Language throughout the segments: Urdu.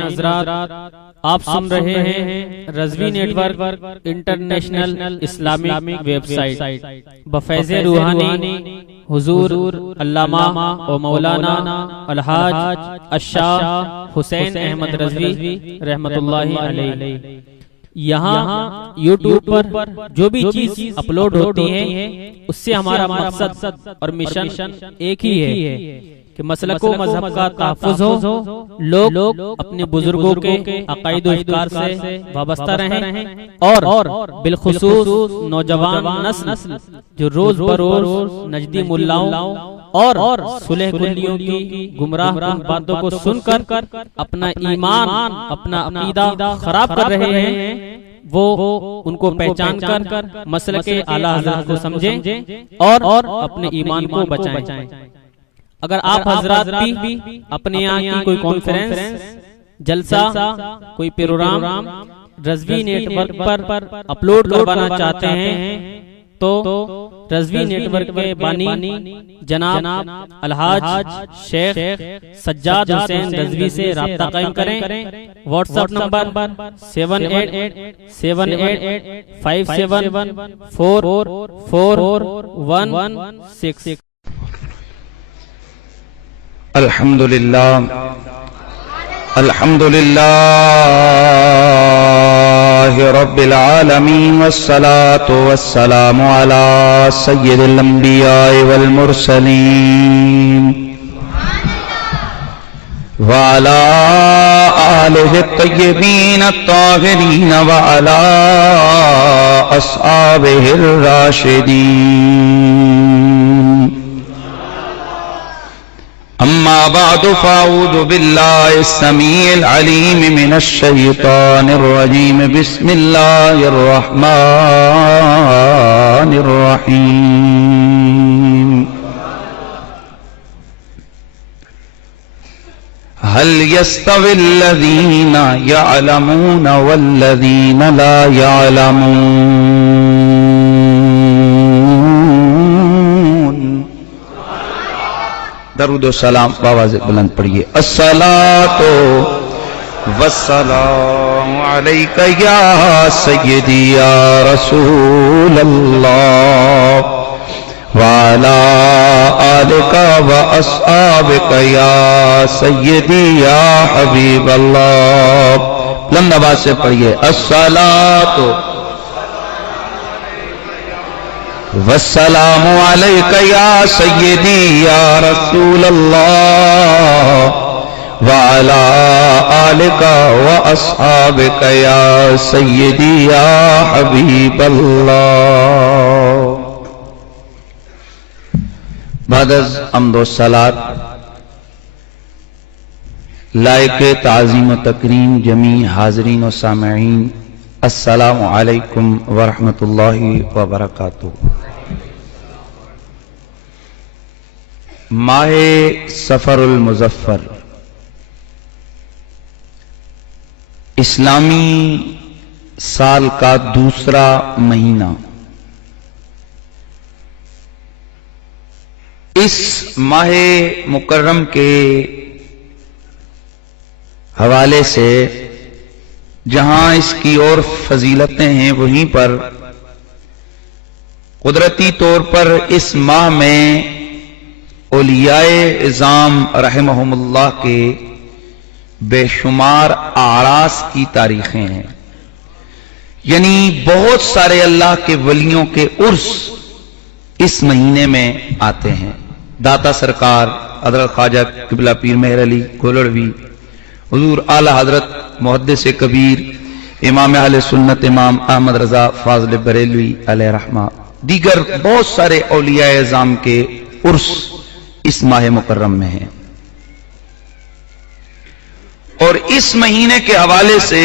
حضرات، آپ سن رہے ہیں Rizvi network international Islamic website بفیض روحانی حضور علامہ و مولانا الحاج الشاہ حسین احمد رضوی رحمت اللہ علیہ۔ یہاں یوٹیوب پر جو بھی چیز اپلوڈ ہوتی ہے اس سے ہمارا مقصد اور مشن ایک ہی ہے کہ مسلک و مذہب کا تحفظ ہو، لوگ اپنے بزرگوں کے عقائد و افکار سے وابستہ رہیں اور بالخصوص نوجوان نسل جو روز بروز نجدی ملاؤں اور صلح کلیوں کی گمراہ کن باتوں کو سن کر اپنا ایمان اپنا عقیدہ خراب کر رہے ہیں، وہ ان کو پہچان کر مسلک اعلیٰ حضرت کو سمجھیں اور اپنے ایمان کو بچائیں۔ اگر آپ حضرات بھی اپنے یہاں کی کوئی کانفرنس، جلسہ، کوئی پروگرام رضوی نیٹ ورک پر اپلوڈ کروانا چاہتے ہیں تو رضوی نیٹ ورک کے بانی جناب الحاج شیخ سجاد حسین رضوی سے رابطہ قائم کریں۔ What's app number 7857874416۔ الحمدللہ رب العالمین والصلاة والسلام علی سید الانبیاء والمرسلین وعلی آلہ الطیبین الطاہرین وعلی اصحابہ الراشدین۔ اما بعد فاعوذ باللہ السمیع العلیم من الشیطان الرجیم، بسم اللہ الرحمن الرحیم۔ هل يستوي الذين يعلمون والذين لا يعلمون؟ درود و سلام بآواز بلند پڑھیے۔ الصلاۃ والسلام علیک یا سیدی یا رسول اللہ وعلی آلک و اصحابک یا سیدی یا حبیب اللہ۔ بلند آواز سے پڑھیے۔ الصلاۃ والسلام علیک یا سیدی یا رسول اللہ وعلی آلک و اصحابک یا سیدی یا حبیب اللہ۔ بعد از حمد و صلاۃ لائق تعظیم و تکریم جمیع حاضرین و سامعین، السلام علیکم ورحمۃ اللہ وبرکاتہ۔ ماہ سفر المظفر اسلامی سال کا دوسرا مہینہ، اس ماہ مکرم کے حوالے سے جہاں اس کی اور فضیلتیں ہیں وہیں پر قدرتی طور پر اس ماہ میں اولیاء اعظام رحمہم اللہ کے بے شمار اعراس کی تاریخیں ہیں، یعنی بہت سارے اللہ کے ولیوں کے عرس اس مہینے میں آتے ہیں۔ داتا سرکار حضرت خواجہ قبلہ پیر مہر علی گولڑوی، حضور اعلی حضرت محدث کبیر امام اہل سنت امام احمد رضا فاضل بریلوی علیہ رحمہ، دیگر بہت سارے اولیاء اعظام کے عرس اس ماہ مکرم میں ہیں۔ اور اس مہینے کے حوالے سے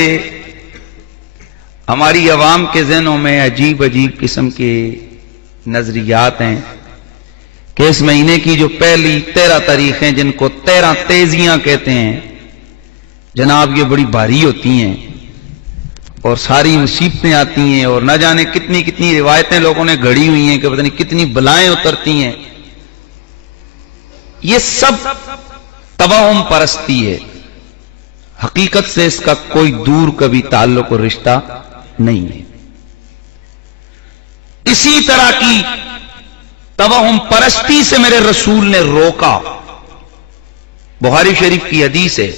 ہماری عوام کے ذہنوں میں عجیب عجیب قسم کے نظریات ہیں کہ اس مہینے کی جو پہلی 13 تاریخیں جن کو 13 تیزیاں کہتے ہیں جناب، یہ بڑی بھاری ہوتی ہیں اور ساری مصیبتیں آتی ہیں، اور نہ جانے کتنی کتنی روایتیں لوگوں نے گھڑی ہوئی ہیں کہ پتہ نہیں کتنی بلائیں اترتی ہیں۔ یہ سب توہم پرستی ہے۔ حقیقت سے اس کا کوئی دور کبھی تعلق اور رشتہ نہیں ہے۔ اسی طرح کی توہم پرستی سے میرے رسول نے روکا۔ بخاری شریف کی حدیث ہے،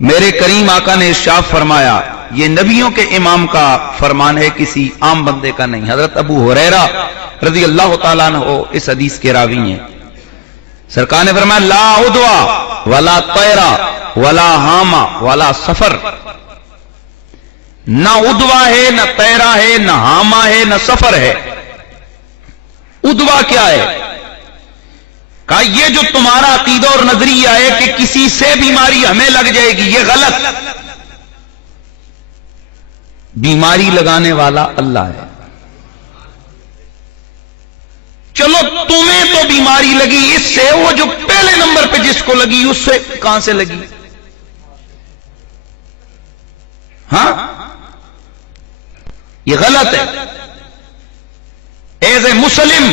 میرے کریم آقا نے ارشاد فرمایا، یہ نبیوں کے امام کا فرمان ہے، کسی عام بندے کا نہیں۔ حضرت ابو ہریرہ رضی اللہ تعالیٰ عنہ اس حدیث کے راوی ہیں۔ سرکار نے فرمایا، لا عدوہ ولا طیرہ ولا حامہ ولا سفر، نہ عدوہ ہے، نہ طیرہ ہے، نہ حامہ ہے، نہ سفر ہے۔ عدوہ کیا ہے؟ کہا یہ جو تمہارا عقیدہ اور نظریہ ہے کہ کسی سے بیماری ہمیں لگ جائے گی، یہ غلط۔ بیماری لگانے والا اللہ ہے۔ چلو تمہیں تو بیماری لگی اس سے، وہ جو پہلے نمبر پہ جس کو لگی اس سے کہاں سے لگی؟ ہاں، یہ غلط ہے۔ ایز اے مسلم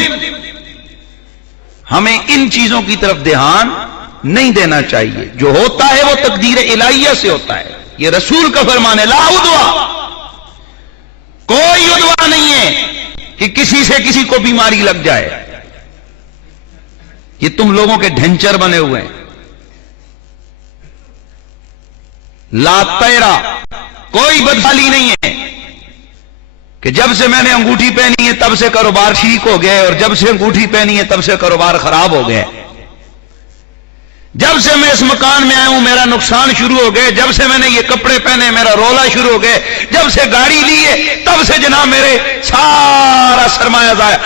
ہمیں ان چیزوں کی طرف دھیان نہیں دینا چاہیے۔ جو ہوتا ہے وہ تقدیر الہیہ سے ہوتا ہے۔ یہ رسول کا فرمان ہے، لا عدوہ، کوئی عدوہ نہیں ہے کہ کسی سے کسی کو بیماری لگ جائے۔ یہ تم لوگوں کے ڈھنچر بنے ہوئے ہیں۔ لا طیرہ، کوئی بدحالی نہیں ہے کہ جب سے میں نے انگوٹھی پہنی ہے تب سے کاروبار ٹھیک ہو گیا، اور جب سے انگوٹھی پہنی ہے تب سے کاروبار خراب ہو گیا، جب سے میں اس مکان میں آیا ہوں میرا نقصان شروع ہو گئے، جب سے میں نے یہ کپڑے پہنے میرا رولا شروع ہو گئے، جب سے گاڑی لی ہے تب سے جناب میرے سارا سرمایہ ضائع۔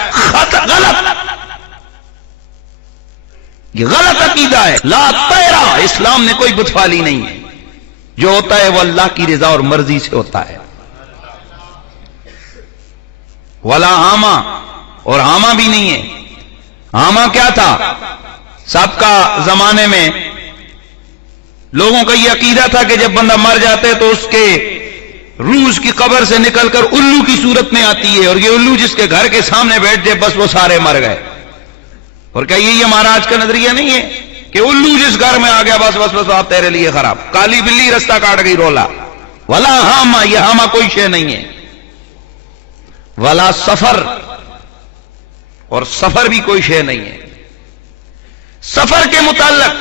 غلط، یہ غلط عقیدہ ہے۔ لا طیرہ، اسلام نے کوئی بتفالی نہیں ہے۔ جو ہوتا ہے وہ اللہ کی رضا اور مرضی سے ہوتا ہے۔ ولا حامہ، اور حامہ بھی نہیں ہے۔ حامہ کیا تھا؟ سابقہ زمانے میں لوگوں کا یہ عقیدہ تھا کہ جب بندہ مر جاتا ہے تو اس کے روح اس کی قبر سے نکل کر الو کی صورت میں آتی ہے، اور یہ الو جس کے گھر کے سامنے بیٹھ جائے بس وہ سارے مر گئے۔ اور کیا یہ ہمارا آج کا نظریہ نہیں ہے کہ الو جس گھر میں آ گیا بس بس بس آپ تیرے لیے خراب، کالی بلی رستہ کاٹ گئی رولا۔ ولا حامہ، یہ حامہ کوئی شے نہیں ہے۔ ولا سفر، اور سفر بھی کوئی شے نہیں ہے۔ سفر کے متعلق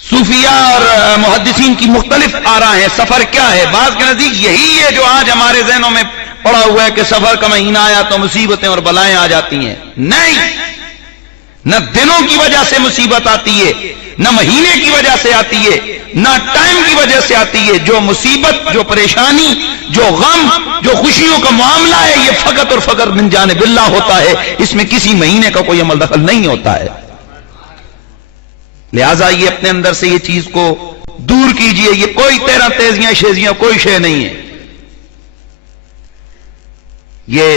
صوفیہ اور محدثین کی مختلف آراء ہیں۔ سفر کیا ہے؟ بعض کے نزدیک یہی ہے جو آج ہمارے ذہنوں میں پڑا ہوا ہے کہ سفر کا مہینہ آیا تو مصیبتیں اور بلائیں آ جاتی ہیں۔ نہیں، نہ دنوں کی وجہ سے مصیبت آتی ہے، نہ مہینے کی وجہ سے آتی ہے، نہ ٹائم کی وجہ سے آتی ہے۔ جو مصیبت، جو پریشانی، جو غم، جو خوشیوں کا معاملہ ہے، یہ فقط اور فقط من جانب اللہ ہوتا ہے۔ اس میں کسی مہینے کا کوئی عمل دخل نہیں ہوتا ہے۔ لہذا یہ اپنے اندر سے یہ چیز کو دور کیجئے۔ یہ کوئی تیرہ تیزیاں شیزیاں کوئی شے نہیں ہے۔ یہ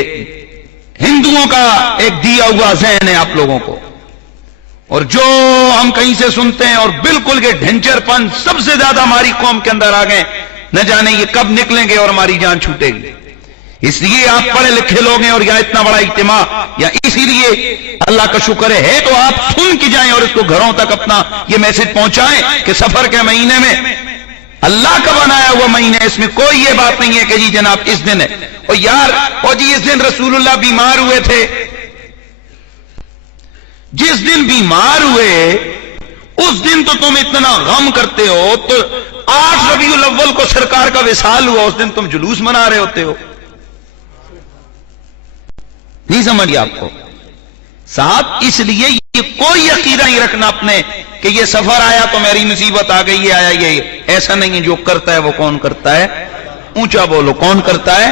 ہندوؤں کا ایک دیا ہوا ذہن ہے آپ لوگوں کو، اور جو ہم کہیں سے سنتے ہیں، اور بالکل یہ ڈھنچر پن سب سے زیادہ ہماری قوم کے اندر آ گئے، نہ جانے یہ کب نکلیں گے اور ہماری جان چھوٹے گی۔ اس لیے آپ پڑھے لکھے لوگ ہیں اور یا اتنا بڑا اجتماع، یا اسی لیے اللہ کا شکر ہے تو آپ سن کے جائیں اور اس کو گھروں تک اپنا یہ میسج پہنچائیں کہ سفر کے مہینے میں اللہ کا بنایا ہوا مہینے، اس میں کوئی یہ بات نہیں ہے کہ جی جناب اس دن ہے، اور یار اور جی اس دن رسول اللہ بیمار ہوئے تھے۔ جس دن بیمار ہوئے اس دن تو تم اتنا غم کرتے ہو، تو 8 ربیع الاول کو سرکار کا وصال ہوا، اس دن تم جلوس منا رہے ہوتے ہو۔ نہیں سمجھ گیا آپ کو صاحب؟ اس لیے یہ کوئی عقیدہ نہیں رکھنا اپنے کہ یہ سفر آیا تو میری مصیبت آ گئی، یہ آیا یہ ایسا نہیں ہے۔ جو کرتا ہے وہ کون کرتا ہے؟ اونچا بولو، کون کرتا ہے؟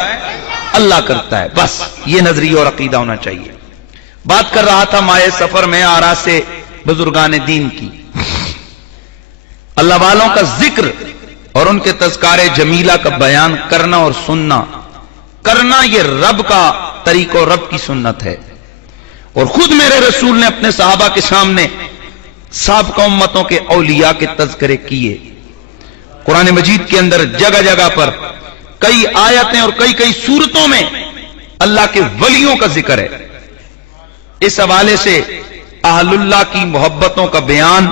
اللہ کرتا ہے۔ بس یہ نظریہ اور عقیدہ ہونا چاہیے۔ بات کر رہا تھا مائع سفر میں آراء سے بزرگان دین کی، اللہ والوں کا ذکر اور ان کے تذکار جمیلہ کا بیان کرنا اور سننا کرنا، یہ رب کا طریقہ اور رب کی سنت ہے۔ اور خود میرے رسول نے اپنے صحابہ کے سامنے سابقہ امتوں کے اولیاء کے تذکرے کیے۔ قرآن مجید کے اندر جگہ جگہ پر کئی آیتیں اور کئی صورتوں میں اللہ کے ولیوں کا ذکر ہے۔ اس حوالے سے اہل اللہ کی محبتوں کا بیان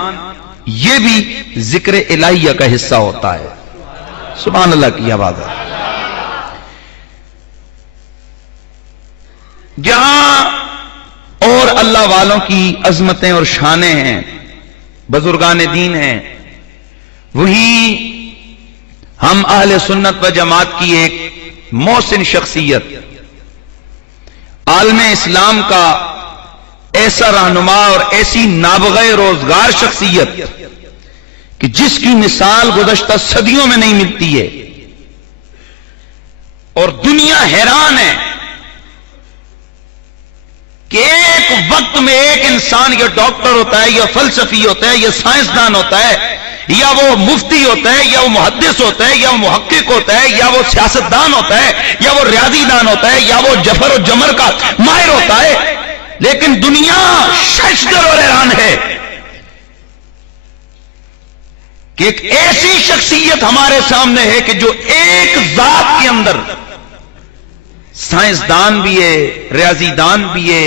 یہ بھی ذکر الہیہ کا حصہ ہوتا ہے. سبحان اللہ کی آواز ہے. جہاں اور اللہ والوں کی عظمتیں اور شانیں ہیں، بزرگان دین ہیں، وہی ہم اہل سنت و جماعت کی ایک محسن شخصیت، عالم اسلام کا ایسا رہنما اور ایسی نابغہ روزگار شخصیت کہ جس کی مثال گزشتہ صدیوں میں نہیں ملتی ہے، اور دنیا حیران ہے کہ ایک وقت میں ایک انسان یا ڈاکٹر ہوتا ہے، یا فلسفی ہوتا ہے، یا سائنسدان ہوتا ہے، یا وہ مفتی ہوتا ہے، یا وہ محدث ہوتا ہے، یا وہ محقق ہوتا ہے، یا وہ سیاستدان ہوتا ہے، یا وہ ریاضی دان ہوتا ہے، یا وہ جفر و جمر کا ماہر ہوتا ہے، لیکن دنیا ششدر اور حیران ہے کہ ایک ایسی شخصیت ہمارے سامنے ہے کہ جو ایک ذات کے اندر سائنسدان بھی ہے، ریاضی دان بھی ہے،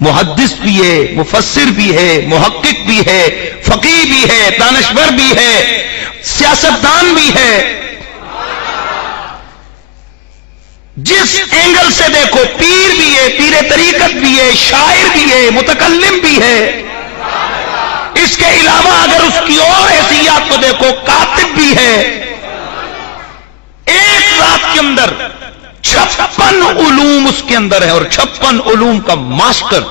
محدث بھی ہے، مفسر بھی ہے، محقق بھی ہے، فقیہ بھی ہے، دانشور بھی ہے، سیاستدان بھی ہے. جس اینگل سے دیکھو، پیر بھی ہے، پیر طریقت بھی ہے، شاعر بھی ہے، متکلم بھی ہے. اس کے علاوہ اگر اس کی اور حیثیات کو دیکھو، کاتب بھی ہے. ایک ذات کے اندر 56 علوم اس کے اندر ہے، اور 56 علوم کا ماسٹر.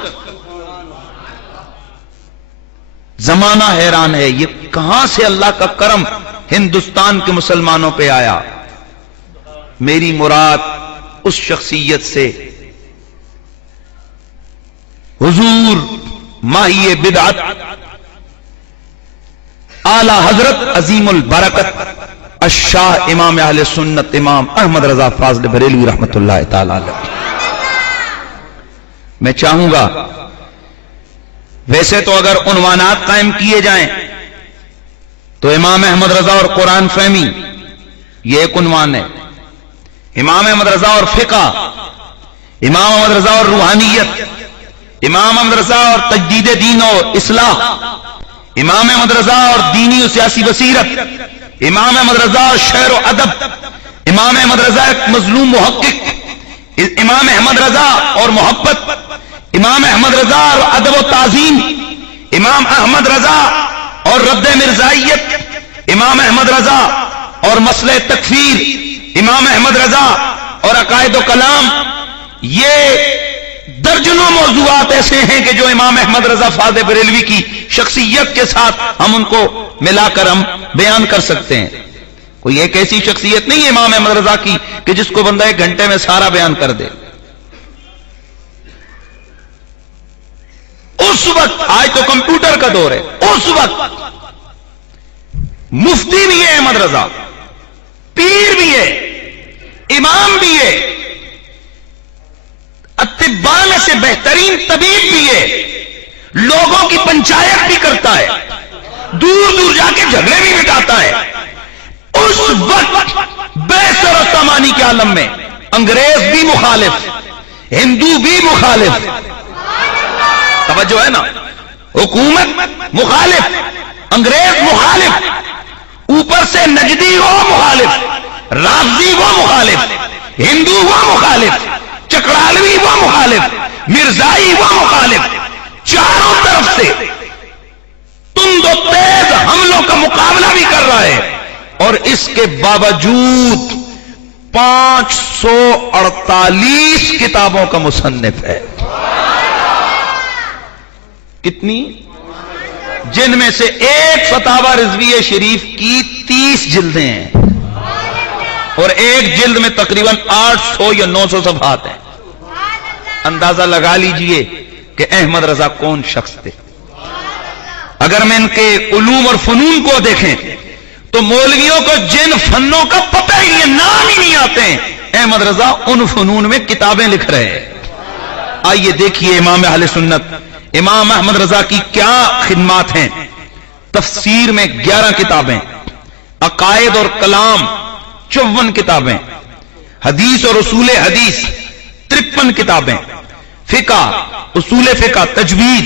زمانہ حیران ہے، یہ کہاں سے اللہ کا کرم ہندوستان کے مسلمانوں پہ آیا. میری مراد اس شخصیت سے حضور ماہی بدعت اعلی حضرت عظیم البرکت الشاہ امام اہل سنت امام احمد رضا فاضل بریلوی رحمت اللہ تعالی علیہ. میں چاہوں گا، ویسے تو اگر عنوانات قائم کیے جائیں تو امام احمد رضا اور قرآن فہمی یہ ایک عنوان ہے، امام احمد رضا اور فقہ، امام احمد رضا اور روحانیت، امام احمد رضا اور تجدید دین و اصلاح، امام احمد رضا اور دینی و سیاسی بصیرت، امام احمد رضا اور شعر و ادب، امام احمد رضا ایک مظلوم محقق، امام احمد رضا اور محبت، امام احمد رضا اور ادب و تعظیم، امام احمد رضا اور رد مرزائیت، امام احمد رضا اور مسئلہ تکفیر، امام احمد رضا اور عقائد و کلام. یہ درجنوں موضوعات ایسے ہیں کہ جو امام احمد رضا فاضل بریلوی کی شخصیت کے ساتھ ہم ان کو ملا کر ہم بیان کر سکتے ہیں. کوئی ایک ایسی شخصیت نہیں ہے امام احمد رضا کی کہ جس کو بندہ 1 گھنٹے میں سارا بیان کر دے. اس وقت، آج تو کمپیوٹر کا دور ہے، اس وقت مفتی بھی ہے احمد رضا، پیر بھی ہے، امام بھی ہے، اطباء میں سے بہترین طبیب بھی ہے، لوگوں کی پنچایت بھی کرتا ہے، دور دور جا کے جھگڑے بھی مٹاتا ہے. اس وقت بحث اور سامانی کے عالم میں انگریز بھی مخالف، ہندو بھی مخالف، توجہ ہے نا، حکومت مخالف، انگریز مخالف، اوپر سے نجدی وہ مخالف، رافضی وہ مخالف، ہندو وہ مخالف، چکڑالوی وہ مخالف، مرزائی وہ مخالف. چاروں طرف سے تند و تیز حملوں کا مقابلہ بھی کر رہا ہے، اور اس کے باوجود 548 کتابوں کا مصنف ہے. کتنی؟ جن میں سے ایک فتاوی رضویہ شریف کی 30 جلدیں ہیں، اور ایک جلد میں تقریباً 800 یا 900 صفحات ہیں. اندازہ لگا لیجئے کہ احمد رضا کون شخص تھے. اگر میں ان کے علوم اور فنون کو دیکھیں تو مولویوں کو جن فنوں کا پتہ ہی نہیں، نام ہی نہیں آتے ہیں، احمد رضا ان فنون میں کتابیں لکھ رہے ہیں. آئیے دیکھیے امام اہل سنت امام احمد رضا کی کیا خدمات ہیں. تفسیر میں 11 کتابیں، عقائد اور کلام 54 کتابیں، حدیث اور اصول حدیث 53 کتابیں، فقہ، اصول فقہ، تجوید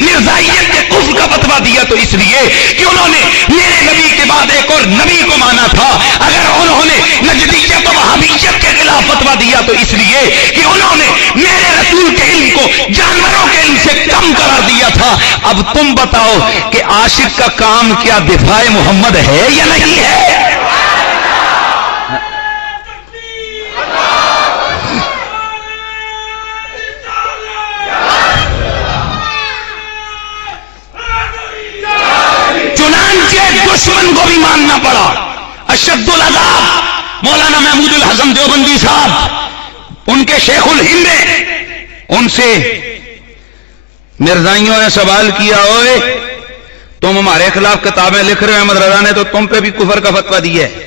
مرزائیت کے کفر کا فتویٰ دیا تو اس لیے کہ انہوں نے میرے نبی کے بعد ایک اور نبی کو مانا تھا، اگر انہوں نے نجدیت و وہابیت کے خلاف فتویٰ دیا تو اس لیے کہ انہوں نے میرے رسول کے علم کو جانوروں کے علم سے کم قرار دیا تھا۔ اب تم بتاؤ کہ عاشق کا کام کیا دفاع محمد ہے یا نہیں ہے؟ دشمن کو بھی ماننا پڑا۔ اشد العذاب مولانا محمود الحسن دیوبندی صاحب، ان کے شیخ الہند ہیں، ان سے مرزائیوں نے سوال کیا، اوئے تم ہمارے خلاف کتابیں لکھ رہے ہو، احمد رضا نے تو تم پہ بھی کفر کا فتویٰ دیا ہے،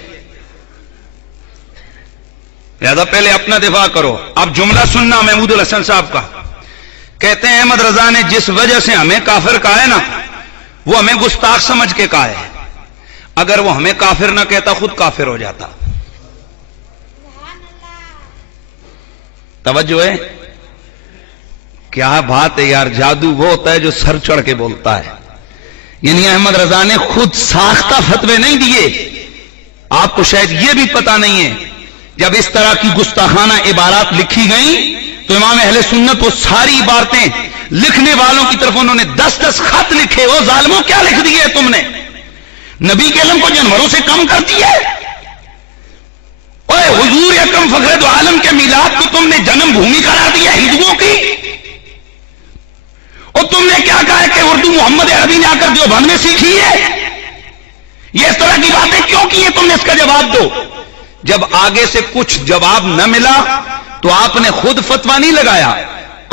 لہذا پہلے اپنا دفاع کرو۔ اب جملہ سننا محمود الحسن صاحب کا، کہتے ہیں احمد رضا نے جس وجہ سے ہمیں کافر کہا ہے نا، وہ ہمیں گستاخ سمجھ کے کہا ہے، اگر وہ ہمیں کافر نہ کہتا خود کافر ہو جاتا۔ توجہ ہے؟ کیا بات ہے یار، جادو وہ ہوتا ہے جو سر چڑھ کے بولتا ہے۔ یعنی احمد رضا نے خود ساختہ فتوے نہیں دیے، آپ کو شاید یہ بھی پتا نہیں ہے، جب اس طرح کی گستاخانہ عبارات لکھی گئیں تو امام اہل سنت وہ ساری عبارتیں لکھنے والوں کی طرف انہوں نے 10 خط لکھے، وہ ظالموں کیا لکھ دیے تم نے؟ نبی کے علم کو جانوروں سے کم کر دیا ہے۔ اوے حضور اکرم فخر دو عالم کے میلاد کو تم نے جنم بھومی قرار دیا ہندوؤں کی، اور تم نے کیا کہا ہے کہ اردو محمد عربی نے آ کر دیوبند میں سیکھی ہے؟ یہ اس طرح کی باتیں کیوں کی ہیں؟ تم نے اس کا جواب دو۔ جب آگے سے کچھ جواب نہ ملا تو آپ نے خود فتویٰ نہیں لگایا،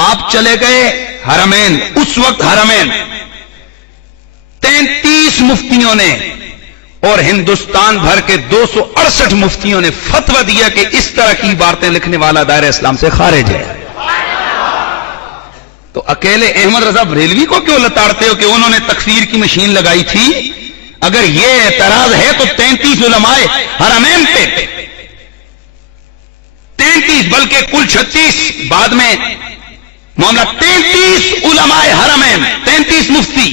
آپ چلے گئے حرمین۔ اس وقت حرمین 33 مفتیوں نے اور ہندوستان بھر کے 268 مفتیوں نے فتویٰ دیا کہ اس طرح کی باتیں لکھنے والا دائرہ اسلام سے خارج ہے۔ تو اکیلے احمد رضا بریلوی کو کیوں لتاڑتے ہو کہ انہوں نے تکفیر کی مشین لگائی تھی؟ اگر یہ اعتراض ہے تو 33 علماء حرمین پہ، 33 بلکہ کل 36 بعد میں معاملہ، 33 علماء حرمین، 33 مفتی،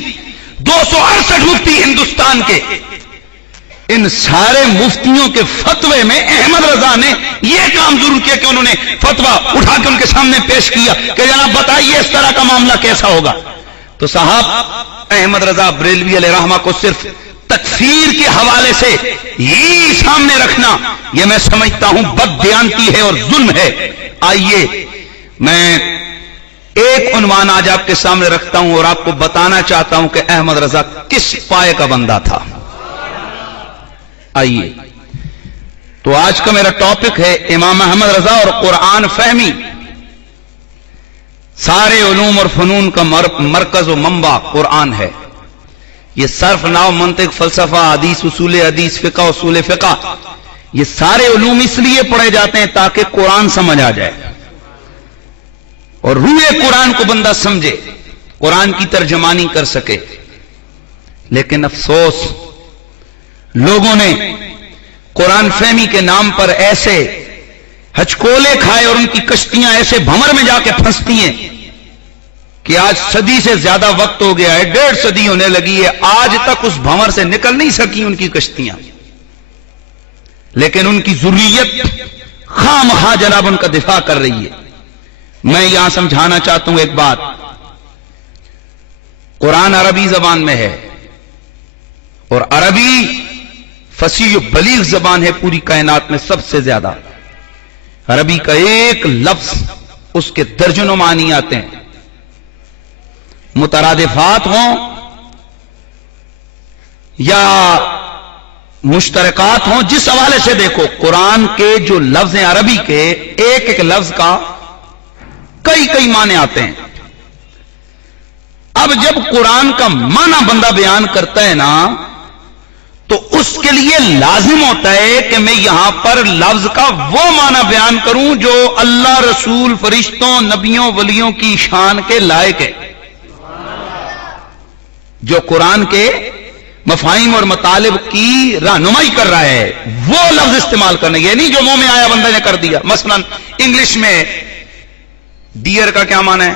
268 مفتی ہندوستان کے، ان سارے مفتیوں کے فتوے میں احمد رضا نے یہ کام ضرور کیا کہ انہوں نے فتویٰ اٹھا کے ان کے سامنے پیش کیا کہ جناب بتائیے اس طرح کا معاملہ کیسا ہوگا۔ تو صاحب احمد رضا بریلوی علیہ رحمہ کو صرف تکفیر کے حوالے سے ہی سامنے رکھنا یہ میں سمجھتا ہوں بددیانتی ہے اور ظلم ہے۔ آئیے میں ایک عنوان آج آپ کے سامنے رکھتا ہوں اور آپ کو بتانا چاہتا ہوں کہ احمد رضا کس پائے کا بندہ تھا۔ آئیے تو آج کا میرا ٹاپک ہے امام احمد رضا اور قرآن فہمی۔ سارے علوم اور فنون کا مرکز و منبع قرآن ہے۔ یہ صرف، نحو، منطق، فلسفہ، حدیث، اصول حدیث، فقہ، اصول فقہ، یہ سارے علوم اس لیے پڑھے جاتے ہیں تاکہ قرآن سمجھ آ جائے اور روح قرآن کو بندہ سمجھے، قرآن کی ترجمانی کر سکے۔ لیکن افسوس، لوگوں نے قرآن فہمی کے نام پر ایسے ہچکولے کھائے اور ان کی کشتیاں ایسے بھنور میں جا کے پھنستی ہیں کہ آج صدی سے زیادہ وقت ہو گیا ہے، 1.5 صدی ہونے لگی ہے، آج تک اس بھنور سے نکل نہیں سکی ان کی کشتیاں، لیکن ان کی ذریت خام خواہ جناب ان کا دفاع کر رہی ہے۔ میں یہاں سمجھانا چاہتا ہوں ایک بات، قرآن عربی زبان میں ہے اور عربی فصیح و بلیغ زبان ہے پوری کائنات میں سب سے زیادہ۔ عربی کا ایک لفظ اس کے درجنوں معنی آتے ہیں، مترادفات ہوں یا مشترکات ہوں، جس حوالے سے دیکھو قرآن کے جو لفظ ہیں عربی کے، ایک ایک لفظ کا کئی معنی آتے ہیں۔ اب جب قرآن کا معنی بندہ بیان کرتا ہے نا تو اس کے لیے لازم ہوتا ہے کہ میں یہاں پر لفظ کا وہ معنی بیان کروں جو اللہ، رسول، فرشتوں، نبیوں، ولیوں کی شان کے لائق ہے، جو قرآن کے مفاہیم اور مطالب کی رہنمائی کر رہا ہے، وہ لفظ استعمال کرنا، یہ نہیں جو منہ میں آیا بندے نے کر دیا۔ مثلا انگلش میں ڈیئر کا کیا معنی ہے؟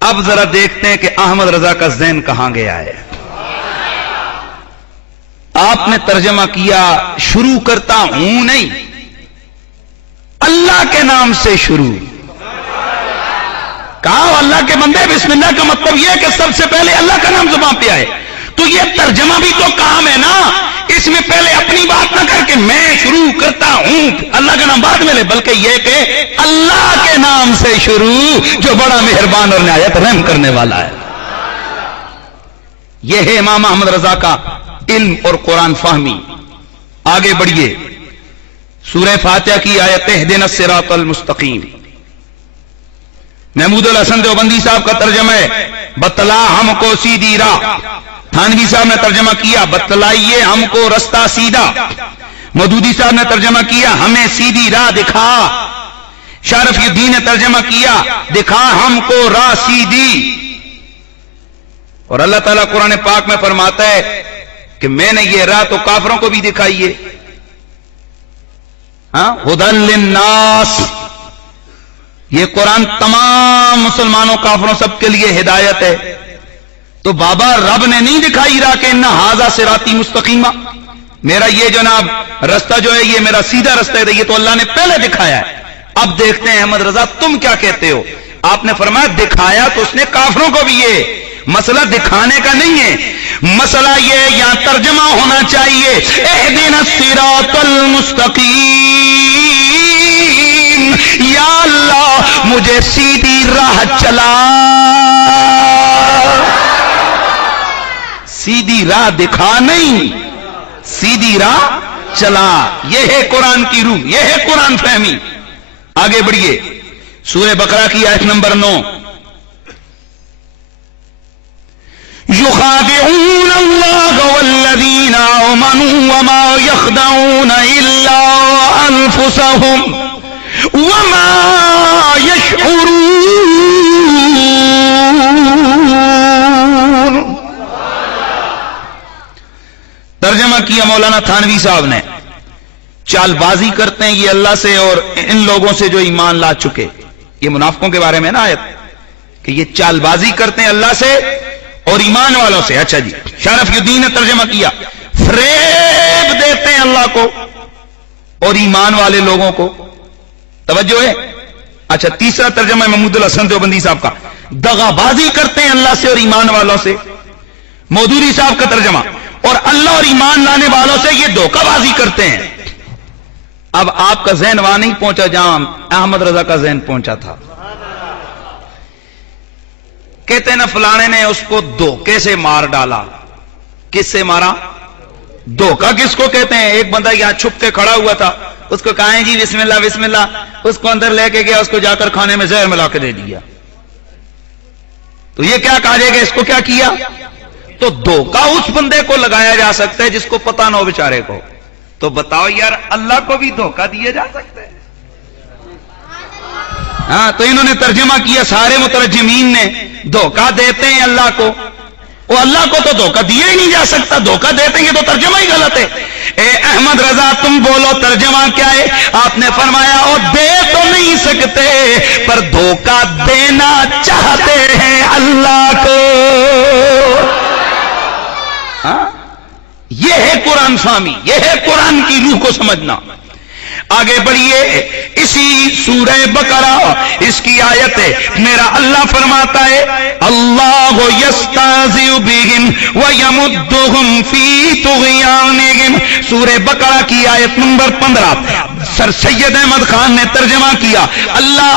اب ذرا دیکھتے ہیں کہ احمد رضا کا ذہن کہاں گیا ہے. آپ نے ترجمہ کیا شروع کرتا ہوں نہیں، اللہ کے نام سے شروع. کہا اللہ کے بندے بسم اللہ کا مطلب یہ ہے کہ سب سے پہلے اللہ کا نام زبان پہ آئے. تو یہ ترجمہ بھی تو کام ہے نا، اس میں پہلے اپنی بات نہ کر کے میں شروع کرتا ہوں اللہ کا نام بعد میں لے، بلکہ یہ کہ اللہ کے نام سے شروع جو بڑا مہربان اور نہایت رحم کرنے والا ہے. یہ ہے امام احمد رضا کا علم اور قرآن فہمی. آگے بڑھیے، سورہ فاتحہ کی آیت اہدنا الصراط المستقیم. محمود الحسن دیوبندی صاحب کا ترجمہ ہے بتلا ہم کو سیدھی راہ. تھانوی صاحب نے ترجمہ کیا بتلائیے ہم کو رستہ سیدھا. مودودی صاحب نے ترجمہ کیا ہمیں سیدھی راہ دکھا. شاہ رفیع الدین نے ترجمہ کیا دکھا ہم کو راہ سیدھی. اور اللہ تعالیٰ قرآن پاک میں فرماتا ہے کہ میں نے یہ راہ تو کافروں کو بھی دکھائی ہے. ہدی للناس، یہ قرآن تمام مسلمانوں کافروں سب کے لیے ہدایت ہے. تو بابا رب نے نہیں دکھائی راہ کہ انہا ھذا صراطی مستقیمہ، میرا یہ جناب رستہ جو ہے یہ میرا سیدھا رستہ ہے، یہ تو اللہ نے پہلے دکھایا ہے. اب دیکھتے ہیں احمد رضا تم کیا کہتے ہو. آپ نے فرمایا دکھایا تو اس نے کافروں کو بھی. یہ مسئلہ دکھانے کا نہیں ہے، مسئلہ یہ یہاں ترجمہ ہونا چاہیے اہدنا الصراط المستقیم. یا اللہ مجھے سیدھی راہ چلا، سیدھی راہ دکھا نہیں، سیدھی راہ چلا. یہ ہے قرآن کی روح، یہ ہے قرآن فہمی. آگے بڑھیے، سورہ بقرہ کی آیت نمبر 9. يخادعون الله والذين آمنوا وما يخدعون إلا أنفسهم وما يشعرون. ترجمہ کیا مولانا تھانوی صاحب نے چال بازی کرتے ہیں یہ اللہ سے اور ان لوگوں سے جو ایمان لا چکے. یہ منافقوں کے بارے میں نا آیت کہ یہ چال بازی کرتے ہیں اللہ سے اور ایمان والوں سے. اچھا جی، شاہ رفیع الدین نے ترجمہ کیا فریب دیتے ہیں اللہ کو اور ایمان والے لوگوں کو. توجہ ہے. اچھا، تیسرا ترجمہ ہے محمود الحسن دیوبندی صاحب کا دغا بازی کرتے ہیں اللہ سے اور ایمان والوں سے. مودودی صاحب کا ترجمہ اور اللہ اور ایمان لانے والوں سے یہ دھوکہ بازی کرتے ہیں. اب آپ کا ذہن وہاں نہیں پہنچا جہاں احمد رضا کا ذہن پہنچا تھا. کہتے ہیں نا فلانے نے اس کو دھوکے سے مار ڈالا. کس سے مارا؟ دھوکہ کس کو کہتے ہیں؟ ایک بندہ یہاں چھپ کے کھڑا ہوا تھا، اس کو کہا جی بسم اللہ بسم اللہ، اس کو اندر لے کے گیا، اس کو جا کر کھانے میں زہر ملا کے دے دیا. تو یہ کیا کہا جائے گا؟ اس کو کیا کیا؟ تو دھوکہ اس بندے کو لگایا جا سکتا ہے جس کو پتہ نہ ہو بیچارے کو. تو بتاؤ یار اللہ کو بھی دھوکہ دیا جا سکتا ہے؟ ہاں، تو انہوں نے ترجمہ کیا سارے مترجمین نے دھوکہ دیتے ہیں اللہ کو. وہ اللہ کو تو دھوکہ دیا ہی نہیں جا سکتا، دھوکہ دیتے ہیں تو ترجمہ ہی غلط ہے. اے احمد رضا تم بولو ترجمہ کیا ہے؟ آپ نے فرمایا وہ دے تو نہیں سکتے پر دھوکہ دینا چاہتے ہیں اللہ کو. ہاں، یہ ہے قرآن فہمی، یہ ہے قرآن کی روح کو سمجھنا. آگے بڑھیے، اسی سورہ بقرہ اس کی آیت ہے. میرا اللہ فرماتا ہے اللہ یستہزئ بہم ویمدہم فی طغیانہم. سورہ بقرہ کی آیت نمبر 15. سر سید احمد خان نے ترجمہ کیا اللہ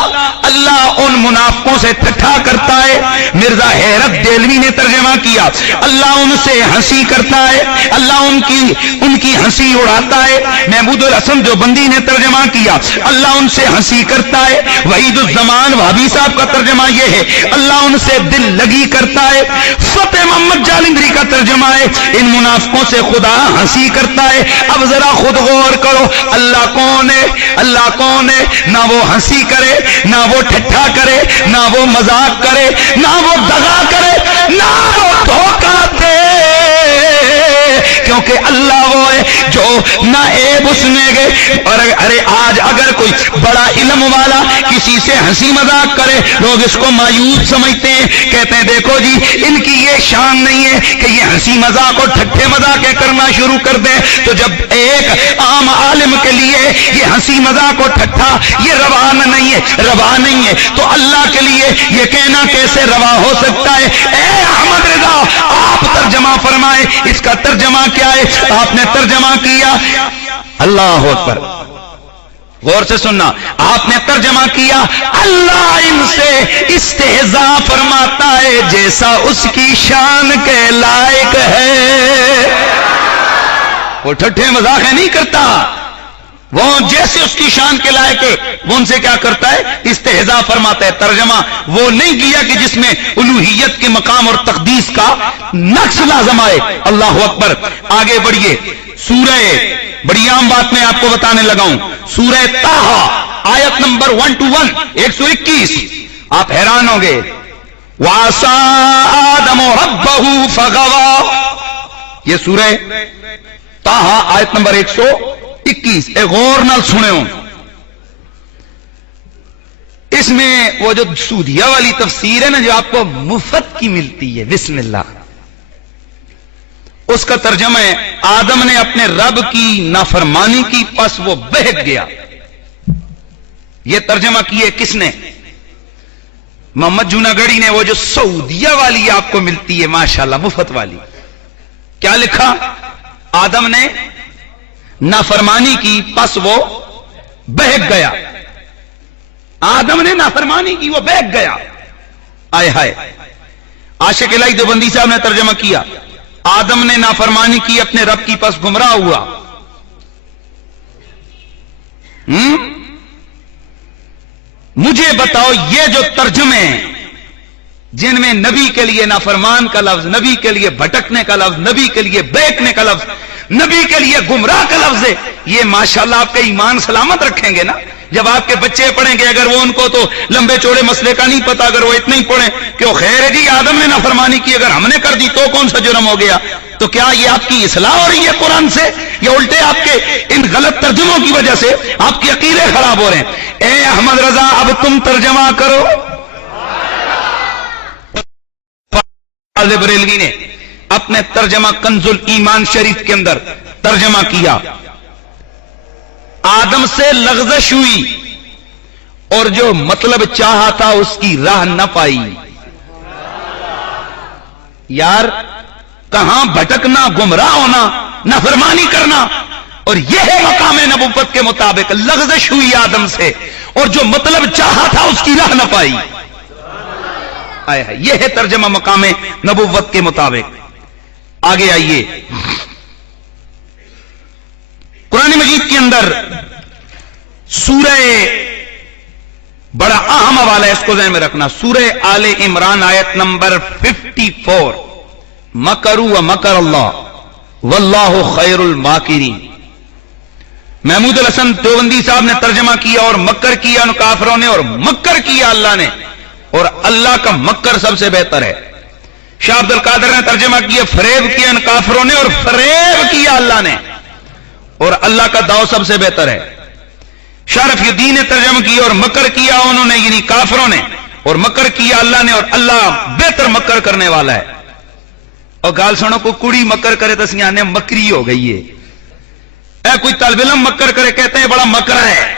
ان منافقوں سے ٹھٹھا کرتا ہے. مرزا حیرت دہلوی نے ترجمہ کیا اللہ ان سے ہنسی کرتا ہے، اللہ ان کی ہنسی اڑاتا ہے. محمود الحسن دیوبندی نے ترجمہ کیا اللہ ان سے ہنسی کرتا ہے. وحید الزمان وہابی صاحب کا ترجمہ یہ ہے اللہ ان سے دل لگی کرتا ہے. فتح محمد جالندری کا ترجمہ ہے ان منافقوں سے خدا ہنسی کرتا ہے. اب ذرا خود غور کرو، اللہ کون ہے؟ اللہ کون ہے؟ نہ وہ ہنسی کرے، نہ وہ ٹھٹھا کرے، نہ وہ مذاق کرے، نہ وہ دغا کرے، نہ وہ دھوکہ دے. کیونکہ اللہ وہ ہے جو ہو نہ عیب اس میں گئے. اور ارے آج اگر کوئی بڑا علم والا کسی سے ہنسی مذاق کرے لوگ اس کو مایوس سمجھتے ہیں, کہتے ہیں دیکھو جی ان کی یہ شان نہیں ہے کہ یہ ہنسی مذاق اور ٹھٹھے مذاقیں کرنا شروع کر دیں. تو جب ایک عام عالم کے لیے یہ ہنسی مذاق اور ٹھٹھا یہ روا نہیں ہے تو اللہ کے لیے یہ کہنا کیسے روا ہو سکتا ہے؟ اے احمد رضا آپ ترجمہ فرمائے, اس کا ترجمہ کیا ہے؟ آپ نے ترجمہ کیا, اللہ اکبر, غور سے سننا, آپ نے ترجمہ کیا اللہ ان سے استہزاء فرماتا ہے جیسا اس کی شان کے لائق ہے. وہ ٹھٹھے مذاق نہیں کرتا, وہ جیسے اس کی شان کے لائق ہے وہ ان سے کیا کرتا ہے؟ استہزاء فرماتا ہے. ترجمہ وہ نہیں کیا کہ جس میں الوہیت کے مقام اور تقدیس کا نقص لازم آئے. اللہ اکبر. آگے بڑھیے, سورہ, بڑی عام بات میں آپ کو بتانے لگا ہوں, سورہ طٰہٰ آیت نمبر 121 121. آپ حیران ہوں گے, وَعَصَىٰ آدَمُ رَبَّهُ فَغَوَىٰ, یہ سورہ طٰہٰ آیت نمبر 121. اے غور نال سنے ہوں, اس میں وہ جو سودھیا والی تفسیر ہے نا جو آپ کو مفت کی ملتی ہے, بسم اللہ, اس کا ترجمہ ہے آدم نے اپنے رب کی نافرمانی کی پس وہ بہک گیا. یہ ترجمہ کیے کس نے؟ محمد جوناگڑھی نے. وہ جو سعودیہ والی آپ کو ملتی ہے ماشاءاللہ مفت والی, کیا لکھا؟ آدم نے نافرمانی کی پس وہ بہک گیا. آدم نے نافرمانی کی وہ بہک گیا. آئے ہائے. عاشق الہی دیوبندی صاحب نے ترجمہ کیا آدم نے نافرمانی کی اپنے رب کی پس گمراہ ہوا. مجھے بتاؤ یہ جو ترجمے ہیں جن میں نبی کے لیے نافرمان کا لفظ, نبی کے لیے بھٹکنے کا لفظ, نبی کے لیے بہکنے کا لفظ, نبی کے لیے گمراہ کا لفظ ہے, یہ ماشاءاللہ آپ کے ایمان سلامت رکھیں گے نا. جب آپ کے بچے پڑھیں گے, اگر وہ ان کو تو لمبے چوڑے مسئلے کا نہیں پتا, اگر وہ اتنا ہی پڑھیں کہ وہ خیر ہے جی آدم نے نافرمانی کی, اگر ہم نے کر دی تو کون سا جرم ہو گیا, تو کیا یہ آپ کی اصلاح ہو رہی ہے قرآن سے, یا الٹے آپ کے ان غلط ترجموں کی وجہ سے آپ کے عقیدے خراب ہو رہے ہیں؟ اے احمد رضا اب تم ترجمہ کرو. بریلوی نے اپنے ترجمہ کنز الایمان شریف کے اندر ترجمہ کیا, آدم سے لغزش ہوئی اور جو مطلب چاہا تھا اس کی راہ نہ پائی. یار کہاں بھٹکنا, گمراہ ہونا, نافرمانی کرنا, اور یہ ہے مقام نبوت کے مطابق. لغزش ہوئی آدم سے اور جو مطلب چاہا تھا اس کی راہ نہ پائی. یہ ہے ترجمہ مقام نبوت کے مطابق. آگے آئیے, قرآن مجید کے اندر سورہ, بڑا اہم حوالہ ہے, اس کو ذہن میں رکھنا, سورہ آل عمران آیت نمبر 54, مکروا ومکر اللہ واللہ خیر الماکرین. محمود الحسن دیوبندی صاحب نے ترجمہ کیا اور مکر کیا ان کافروں نے, اور مکر کیا اللہ نے, اور اللہ کا مکر سب سے بہتر ہے. شاہ عبد القادر نے ترجمہ کیا فریب کیا ان کافروں نے اور فریب کیا اللہ نے, اور اللہ کا داؤ سب سے بہتر ہے. شاہ رفیع الدین نے ترجمہ کیا اور مکر کیا انہوں نے, یعنی کافروں نے, اور مکر کیا اللہ نے, اور اللہ بہتر مکر کرنے والا ہے. اور گال سنو کو کڑی مکر کرے تو سیانے مکری ہو گئی ہے. اے کوئی طالب علم مکر کرے کہتے ہیں بڑا مکرا ہے,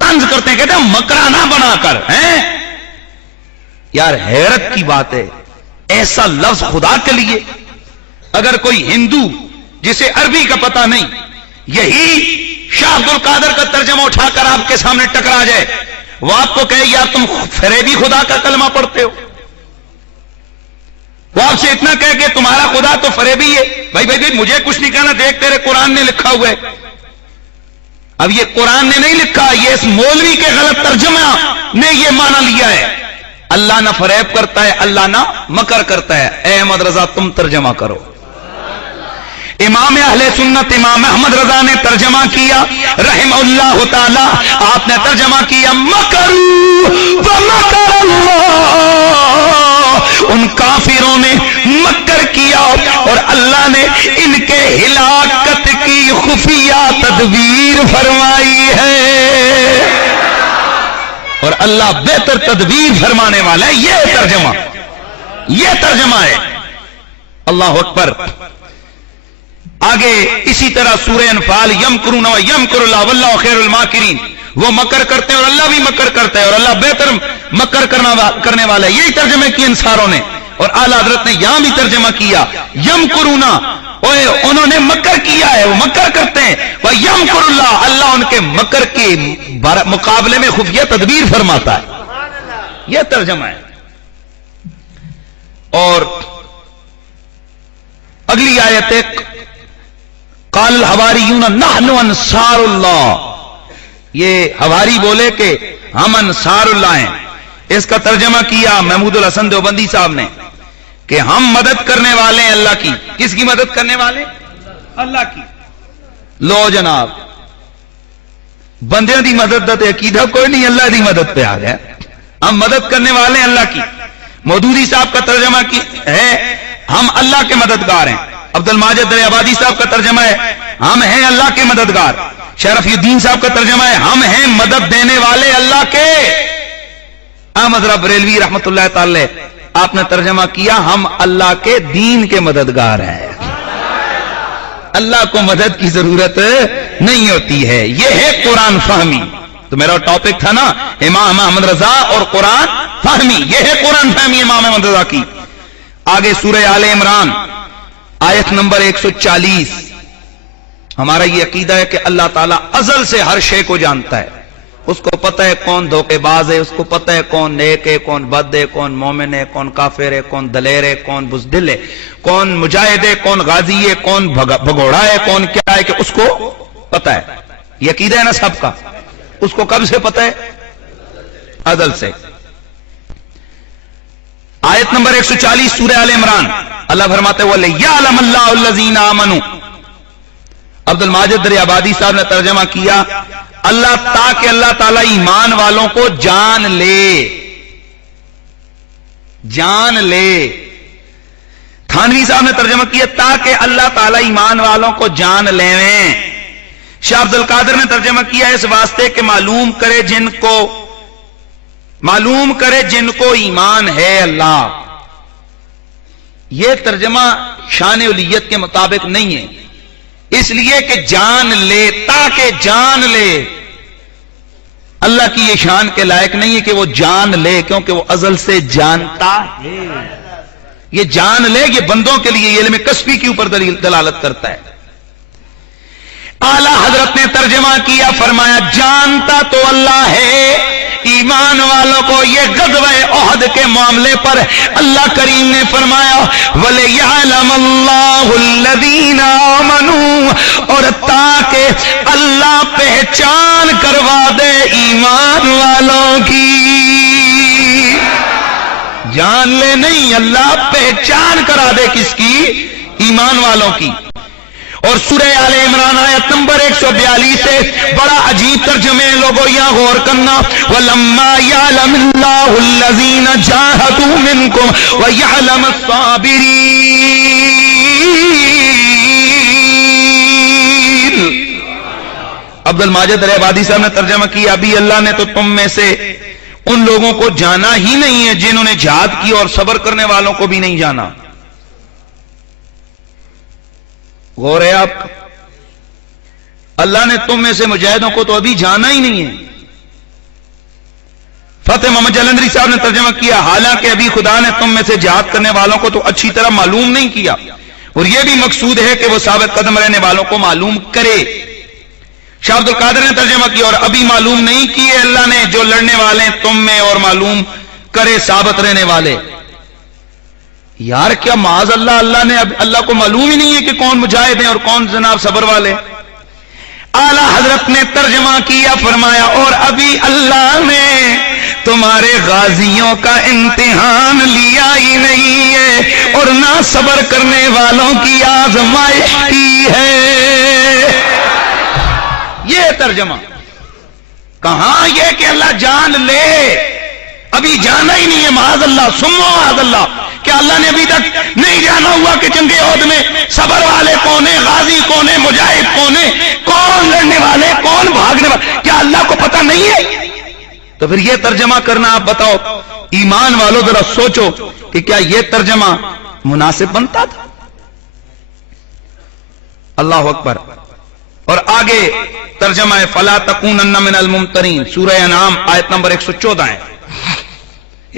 طنز کرتے ہیں کہتے ہیں مکرا نہ بنا کر ہیں. یار حیرت کی بات ہے, ایسا لفظ خدا کے لیے. اگر کوئی ہندو جسے عربی کا پتہ نہیں یہی شاہ عبد القادر کا ترجمہ اٹھا کر آپ کے سامنے ٹکرا جائے, وہ آپ کو کہے یار تم فریبی خدا کا کلمہ پڑھتے ہو, وہ آپ سے اتنا کہے کہ تمہارا خدا تو فریبی ہے. بھائی مجھے کچھ نہیں کہنا, دیکھ تیرے قرآن نے لکھا ہوا ہے. اب یہ قرآن نے نہیں لکھا, یہ اس مولوی کے غلط ترجمہ نے یہ معنی لیا ہے. اللہ نہ فریب کرتا ہے, اللہ نہ مکر کرتا ہے. اے احمد رضا تم ترجمہ کرو. امام اہل سنت امام احمد رضا نے ترجمہ کیا رحمہ اللہ تعالی, آپ نے ترجمہ کیا مکروا ومکر اللہ, ان کافروں نے مکر کیا اور اللہ نے ان کے ہلاکت اللہ بہتر تدبیر فرمانے والا ہے. یہ ترجمہ ہے. اللہ اکبر. آگے اسی طرح سورہ انفال یمکرون و یمکر اللہ واللہ خیر الماکرین. وہ مکر کرتے ہیں اور اللہ بھی مکر کرتا ہے اور اللہ بہتر مکر کرنے والا ہے. یہی ترجمے کیے انصاروں نے اور اعلیٰ حضرت نے یہاں بھی ترجمہ کیا یمکرونا. انہوں نے مکر کیا ہے, وہ مکر کرتے ہیں. وہ یمکر اللہ, اللہ ان کے مکر کے مقابلے میں خفیہ تدبیر فرماتا ہے. یہ ترجمہ ہے. اور اگلی آیت ہے قال الحواریون نحن انصار اللہ. یہ حواری بولے کہ ہم انصار اللہ ہیں. اس کا ترجمہ کیا محمود الحسن دیوبندی صاحب نے کہ ہم مدد کرنے والے ہیں اللہ کی. کس کی مدد کرنے والے؟ اللہ کی. لو جناب, بندیاں دی مدد دا عقیدہ کوئی نہیں, اللہ دی مدد پہ آ گیا. ہم مدد کرنے والے ہیں اللہ کی. مودودی صاحب کا ترجمہ ہے ہم اللہ کے مددگار ہیں. عبد الماجد دریابادی صاحب کا ترجمہ ہے ہم ہیں اللہ کے مددگار. شرف الدین صاحب کا ترجمہ ہے ہم ہیں مدد دینے والے اللہ کے. احمد رب بریلوی رحمت اللہ تعالی آپ نے ترجمہ کیا ہم اللہ کے دین کے مددگار ہیں. اللہ کو مدد کی ضرورت نہیں ہوتی ہے. یہ ہے قرآن فہمی. تو میرا ٹاپک تھا نا امام احمد رضا اور قرآن فہمی. یہ ہے قرآن فہمی امام احمد رضا کی. آگے سورہ آل عمران آیت نمبر 140. ہمارا یہ عقیدہ ہے کہ اللہ تعالیٰ ازل سے ہر شے کو جانتا ہے. اس کو پتہ ہے کون دھوکے باز ہے, اس کو پتہ ہے کون نیک ہے, کون بد ہے, کون مومن ہے, کون کافر ہے, کون دلیر ہے, کون بزدل ہے, کون مجاہد ہے, کون غازی ہے, کون بھگوڑا ہے, کون کیا ہے, کہ اس کو پتہ ہے. یہ عقیدہ ہے نا سب کا. اس کو کب سے پتہ ہے؟ ازل سے. آیت نمبر 140 سورہ آل عمران اللہ فرماتے ہیں وَلِيَعْلَمَ اللَّهُ الَّذِينَ آمَنُوا. عبد الماجد دریابادی صاحب نے ترجمہ کیا اللہ تاکہ اللہ تعالیٰ ایمان والوں کو جان لے. تھانوی صاحب نے ترجمہ کیا تاکہ اللہ تعالیٰ ایمان والوں کو جان لیں. شاہ عبد القادر نے ترجمہ کیا اس واسطے کہ معلوم کرے جن کو ایمان ہے اللہ. یہ ترجمہ شان الیت کے مطابق نہیں ہے, اس لیے کہ جان لے, تاکہ جان لے. اللہ کی یہ شان کے لائق نہیں ہے کہ وہ جان لے, کیونکہ وہ ازل سے جانتا ہے. یہ جان لے یہ بندوں کے لیے یہ علم کسبی کے اوپر دلالت کرتا ہے. اعلی حضرت نے ترجمہ کیا فرمایا جانتا تو اللہ ہے ایمان والوں کو. یہ غزوہ احد کے معاملے پر اللہ کریم نے فرمایا وَلِيَعْلَمَ اللَّهُ الَّذِينَ آمَنُوا, اور تاکہ اللہ پہچان کروا دے ایمان والوں کی. جان لے نہیں, اللہ پہچان کرا دے کس کی؟ ایمان والوں کی. اور سورہ آل عمران آیت نمبر 142 سے بڑا عجیب ترجمے لوگوں یہاں غور کرنا وَلَمَّا يَعْلَمِ اللَّهُ الَّذِينَ جَاهَدُوا مِنْكُمْ وَيَعْلَمَ الصَّابِرِينَ. عبد الماجد دریابادی صاحب نے ترجمہ کیا ابھی اللہ نے تو تم میں سے ان لوگوں کو جانا ہی نہیں ہے جنہوں نے جہاد کی, اور صبر کرنے والوں کو بھی نہیں جانا. غور ہے آپ کا, اللہ نے تم میں سے مجاہدوں کو تو ابھی جانا ہی نہیں ہے. فتح محمد جلندری صاحب نے ترجمہ کیا حالانکہ ابھی خدا نے تم میں سے جہاد کرنے والوں کو تو اچھی طرح معلوم نہیں کیا, اور یہ بھی مقصود ہے کہ وہ ثابت قدم رہنے والوں کو معلوم کرے. شاہ عبد القادر نے ترجمہ کیا اور ابھی معلوم نہیں کیے اللہ نے جو لڑنے والے ہیں تم میں, اور معلوم کرے ثابت رہنے والے. یار کیا معاذ اللہ, اللہ نے اللہ کو معلوم ہی نہیں ہے کہ کون مجاہد ہیں اور کون جناب صبر والے. اعلی حضرت نے ترجمہ کیا فرمایا اور ابھی اللہ نے تمہارے غازیوں کا امتحان لیا ہی نہیں ہے اور نہ صبر کرنے والوں کی آزمائش کی ہے. یہ ترجمہ کہاں یہ کہ اللہ جان لے, ابھی جانا ہی نہیں ہے. معاذ اللہ سمو معاذ اللہ, کیا اللہ نے ابھی تک نہیں جانا ہوا کہ جنگ احد میں صبر والے کون ہیں, غازی کون ہیں, مجاہد کون ہیں, کون لڑنے والے, کون بھاگنے والے, کیا اللہ کو پتہ نہیں ہے؟ تو پھر یہ ترجمہ کرنا آپ بتاؤ ایمان والوں ذرا سوچو کہ کیا یہ ترجمہ مناسب بنتا تھا؟ اللہ اکبر. اور آگے ترجمہ ہے فلا تکونن من الممترین، سورہ انعام آیت نمبر 114 ہے.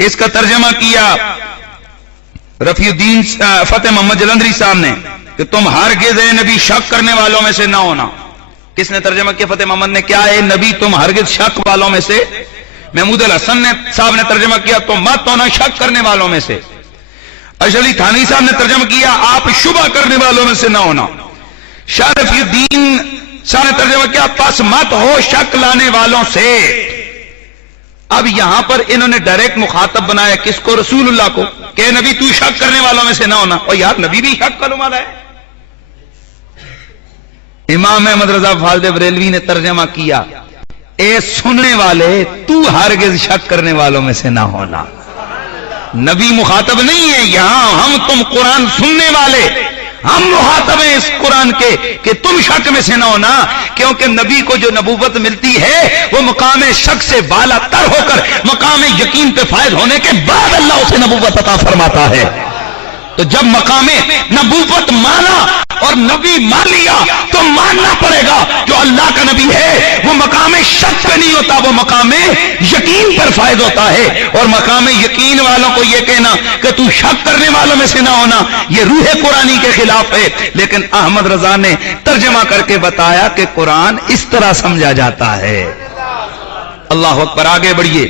اس کا ترجمہ کیا رفیع الدین فتح محمد جلندری صاحب نے کہ تم ہرگز اے نبی شک کرنے والوں میں سے نہ ہونا. کس نے ترجمہ کیا؟ فتح محمد نے. کیا اے نبی تم ہرگز شک والوں میں سے. محمود الحسن صاحب نے ترجمہ کیا تم مت ہونا شک کرنے والوں میں سے. اشرف علی تھانوی صاحب نے ترجمہ کیا آپ شبہ کرنے والوں میں سے نہ ہونا. شاہ رفیع الدین صاحب نے ترجمہ کیا پس مت ہو شک لانے والوں سے. اب یہاں پر انہوں نے ڈائریکٹ مخاطب بنایا کس کو؟ رسول اللہ کو، کہ نبی تو شک کرنے والوں میں سے نہ ہونا. اور یار نبی بھی شک کرنے والا ہے. امام احمد رضا فاضل بریلوی نے ترجمہ کیا اے سننے والے تو ہرگز شک کرنے والوں میں سے نہ ہونا. نبی مخاطب نہیں ہے یہاں، ہم تم قرآن سننے والے ہم مخاطب ہیں اس قرآن کے کہ تم شک میں سے نہ ہونا، کیونکہ نبی کو جو نبوت ملتی ہے وہ مقام شک سے بالا تر ہو کر مقام یقین پہ فائز ہونے کے بعد اللہ اسے نبوت عطا فرماتا ہے. تو جب مقام نبوت مانا اور نبی مان لیا تو ماننا پڑے گا جو اللہ کا نبی ہے وہ مقام شک پہ نہیں ہوتا، وہ مقام یقین پر فائز ہوتا ہے. اور مقام یقین والوں کو یہ کہنا کہ تو شک کرنے والوں میں سے نہ ہونا یہ روح قرآنی کے خلاف ہے. لیکن احمد رضا نے ترجمہ کر کے بتایا کہ قرآن اس طرح سمجھا جاتا ہے. اللہ اکبر. آگے بڑھیے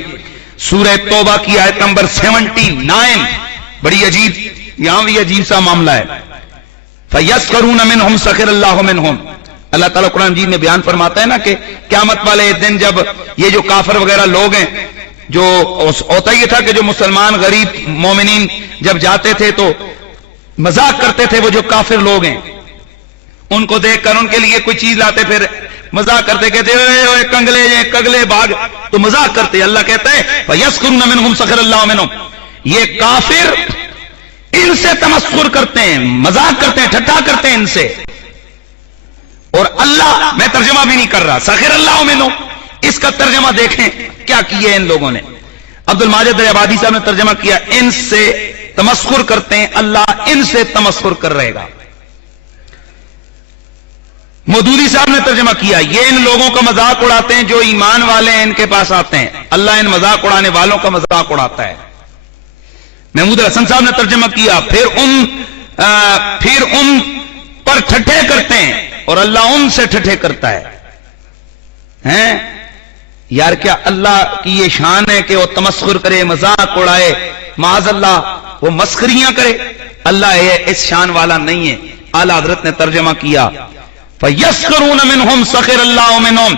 سورہ توبہ کی آیت نمبر 79. بڑی عجیب، یہاں بھی عجیب سا معاملہ ہے. فَيَسْخَرُونَ مِنْهُمْ سَخِرَ اللَّهُ مِنْهُمْ. اللہ تعالیٰ قرآن مجید میں بیان فرماتا ہے نا کہ قیامت والے دن جب یہ جو کافر وغیرہ لوگ ہیں، جو ہوتا یہ تھا کہ جو مسلمان غریب مومنین جب جاتے تھے تو مذاق کرتے تھے، وہ جو کافر لوگ ہیں ان کو دیکھ کر ان کے لیے کوئی چیز لاتے پھر مذاق کرتے، کہتے اے کنگلے کگلے باغ، تو مذاق کرتے. اللہ کہتا ہے فَيَسْخَرُونَ مِنْهُمْ سَخِرَ اللَّهُ مِنْهُمْ. یہ کافر ان سے تمسخر کرتے ہیں، مذاق کرتے ہیں، ٹھٹھا کرتے ہیں ان سے. اور اللہ، میں ترجمہ بھی نہیں کر رہا، سخر اللہ منہم، اس کا ترجمہ دیکھیں کیا کیے ان لوگوں نے. عبد الماجد آبادی صاحب نے ترجمہ کیا ان سے تمسخر کرتے ہیں، اللہ ان سے تمسخر کر رہے گا. مودودی صاحب نے ترجمہ کیا یہ ان لوگوں کا مذاق اڑاتے ہیں جو ایمان والے ہیں ان کے پاس آتے ہیں، اللہ ان مذاق اڑانے والوں کا مذاق اڑاتا ہے. محمود الحسن صاحب نے ترجمہ کیا پھر ان پر ٹھٹھے کرتے ہیں اور اللہ ان سے ٹھٹھے کرتا ہے. یار کیا اللہ کی یہ شان ہے کہ وہ تمسخر کرے، مذاق اڑائے؟ معاذ اللہ وہ مسخریاں کرے. اللہ اس شان والا نہیں ہے. اعلی حضرت نے ترجمہ کیا فَيَسْخَرُونَ مِنْهُمْ سَخِرَ اللَّهُ مِنْهُمْ،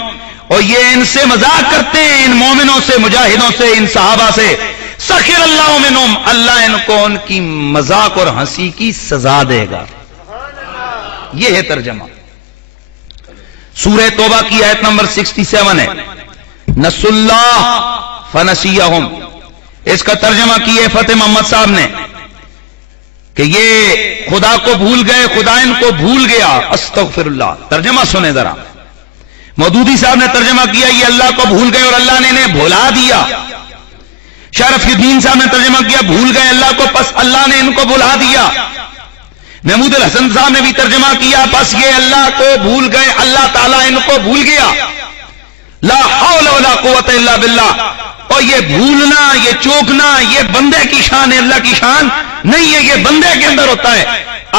اور یہ ان سے مذاق کرتے ہیں، ان مومنوں سے، مجاہدوں سے، ان صحابہ سے. سخر اللہ منہم، اللہ ان کو ان کی مذاق اور ہنسی کی سزا دے گا. یہ ہے ترجمہ. سورہ توبہ کی آیت نمبر 67 ہے نسوا اللہ فنسیہم. اس کا ترجمہ کیا فتح محمد صاحب نے کہ یہ خدا کو بھول گئے، خدا ان کو بھول گیا. استغفر اللہ. ترجمہ سنیں ذرا. مودودی صاحب نے ترجمہ کیا یہ اللہ کو بھول گئے اور اللہ نے انہیں بھلا دیا. شاہ رفیع الدین صاحب نے ترجمہ کیا بھول گئے اللہ کو پس اللہ نے ان کو بھلا دیا. محمود الحسن صاحب نے بھی ترجمہ کیا پس یہ اللہ کو بھول گئے، اللہ تعالیٰ ان کو بھول گیا. لا حول ولا قوت الا باللہ. اور یہ بھولنا، یہ چوکنا، یہ بندے کی شان ہے، اللہ کی شان نہیں ہے، یہ بندے کے اندر ہوتا ہے.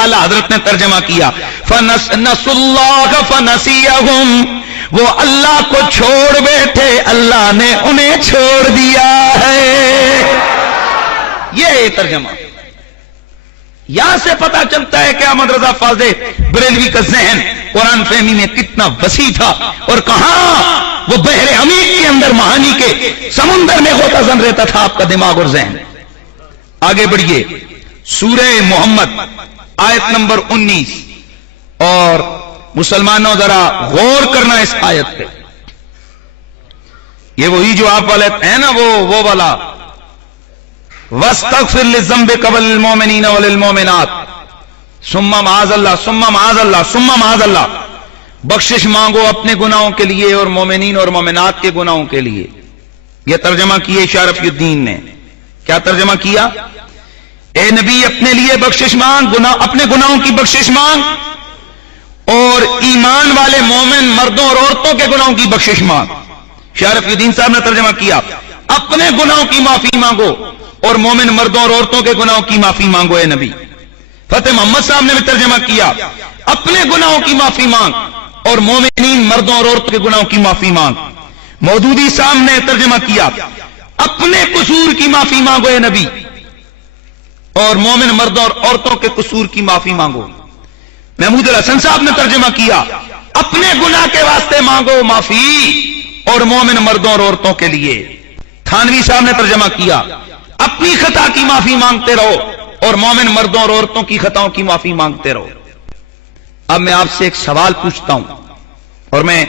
اعلی حضرت نے ترجمہ کیا نسوا اللہ فنسیہم، وہ اللہ کو چھوڑ بیٹھے، اللہ نے انہیں چھوڑ دیا ہے. یہ ترجمہ. یہاں سے پتا چلتا ہے کہ احمد رضا فاضل بریلوی کا ذہن قرآن فہمی میں کتنا وسیع تھا اور کہاں وہ بحر عمیق کے اندر معانی کے سمندر میں غوطہ زن رہتا تھا آپ کا دماغ اور ذہن. آگے بڑھیے سورہ محمد آیت نمبر 19. اور مسلمانوں ذرا غور کرنا اس آیت پہ. یہ وہی جو آپ والے ہیں نا وہ والا وَاسْتَغْفِرْ لِلذَّنْبِ قَبْلَ الْمُؤْمِنِينَ وَلِلْمُؤْمِنَاتِ ثُمَّ مَعَاذَ اللَّهِ ثُمَّ مَعَاذَ اللَّهِ ثُمَّ مَعَاذَ اللَّهِ. بخشش مانگو اپنے گناہوں کے لیے اور مومنین اور مومنات کے گناہوں کے لیے. یہ ترجمہ کیا شارف الدین نے. کیا ترجمہ کیا؟ اے نبی اپنے لیے بخشش مانگ، اپنے گناہوں کی بخشش مانگ، اور ایمان والے مومن مردوں اور عورتوں کے گناہوں کی بخشش مانگ. شارف الدین صاحب نے ترجمہ کیا اپنے گناہوں کی معافی مانگو اور مومن مردوں اور عورتوں کے گناہوں کی معافی مانگو اے نبی. فتح محمد صاحب نے بھی ترجمہ کیا اپنے گناہوں کی معافی مانگ اور مومنین مردوں اور عورتوں کے گناہوں کی معافی مانگ. مودودی صاحب نے ترجمہ کیا اپنے قصور کی معافی مانگو اے نبی اور مومن مردوں اور عورتوں کے قصور کی معافی مانگو. محمود الحسن صاحب نے ترجمہ کیا اپنے گناہ کے واسطے مانگو معافی اور مومن مردوں اور عورتوں کے لیے. تھانوی صاحب نے ترجمہ کیا اپنی خطا کی معافی مانگتے رہو اور مومن مردوں اور عورتوں کی خطاؤں کی معافی مانگتے رہو. اب میں آپ سے ایک سوال پوچھتا ہوں اور میں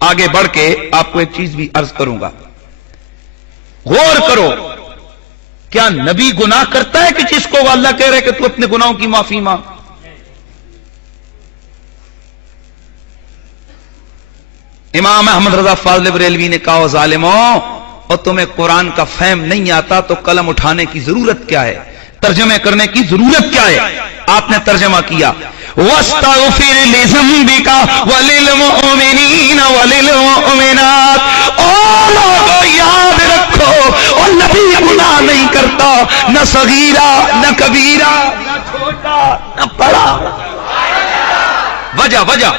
آگے بڑھ کے آپ کو ایک چیز بھی عرض کروں گا. غور کرو، کیا نبی گناہ کرتا ہے کہ جس کو اللہ کہہ رہے کہ تو اپنے گناہوں کی معافی مانگ؟ امام احمد رضا فاضل بریلوی نے کہا ظالموں، اور تمہیں قرآن کا فہم نہیں آتا تو قلم اٹھانے کی ضرورت کیا ہے، ترجمے کرنے کی ضرورت کیا ہے؟ آپ نے ترجمہ کیا وَاسْتَغْفِرْ لِذَنْبِكَ وَلِلْمُؤْمِنِينَ وَلِلْمُؤْمِنَاتِ. او لوگو یاد رکھو، اور نبی گناہ نہیں کرتا، نہ صغیرہ نہ کبیرہ نہ چھوٹا نہ بڑا. وجہ